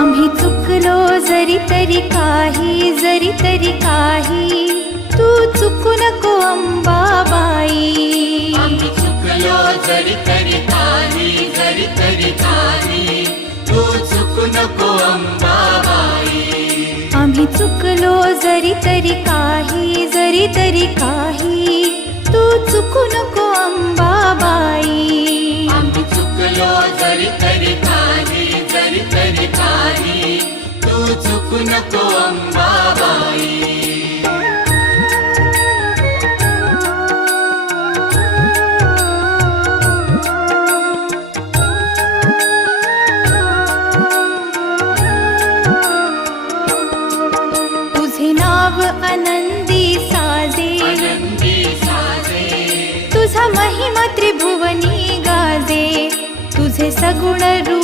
आम्ही चुकलो जरी तरी काही, जरी तरी काही, तू चुकू नको अंबाबाई. आम्ही चुकलो जरी तरी काही, जरी तरी काही, तू चुकू नको अंबाबाई. आम्ही चुकलो जरी तरी काही, जरी तरी काही, तू चुकू नको अंबाबाई. आम्ही चुकलो जरी तरी काही, जरी तरी काही, तू चुकू नको अंबाबाई. तुझे नाव आनंदी साजे, आनंदी साजे, तुझा महिमा त्रिभुवनी गाजे. तुझे सगुण रूप